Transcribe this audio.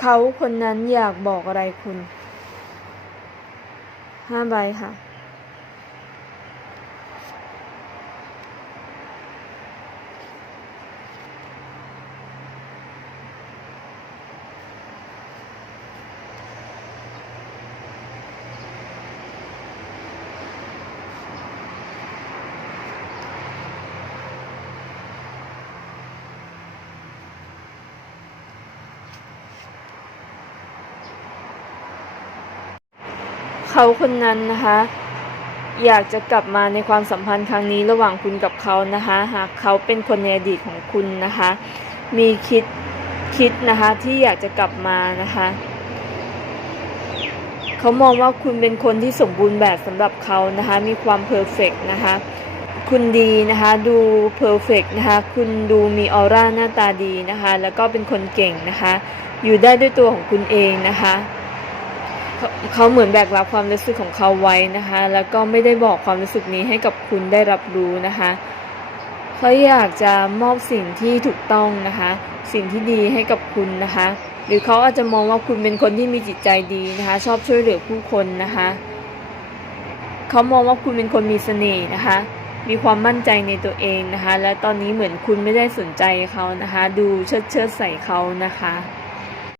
เขาคนนั้นอยากบอกอะไรคุณห้าใบค่ะ เขาคนนั้นนะคะ อยากจะกลับมาในความสัมพันธ์ครั้งนี้ระหว่างคุณกับเขานะคะ หากเขาเป็นคนในอดีตของคุณนะคะ มีคิดคิดนะคะที่อยากจะกลับมานะคะเขามองว่าคุณเป็นคนที่สมบูรณ์แบบสำหรับเขานะคะ มีความเพอร์เฟกนะคะ คุณดีนะคะ ดูเพอร์เฟกนะคะ คุณดูมีออร่าหน้าตาดีนะคะ แล้วก็เป็นคนเก่งนะคะ อยู่ได้ด้วยตัวของคุณเองนะคะ เขาเหมือนแบกรับความรู้สึกของเขาไว้นะคะ แล้วก็ไม่ได้บอกความรู้สึกนี้ให้กับคุณได้รับรู้นะคะเขาอยากจะมอบสิ่งที่ถูกต้องนะคะ สิ่งที่ดีให้กับคุณนะคะ หรือเขาอาจจะมองว่าคุณเป็นคนที่มีจิตใจดีนะคะ ชอบช่วยเหลือผู้คนนะคะเขามองว่าคุณเป็นคนมีเสน่ห์นะคะ มีความมั่นใจในตัวเองนะคะ และตอนนี้เหมือนคุณไม่ได้สนใจเขานะคะ ดูเชิดเชิดใส่เขานะคะ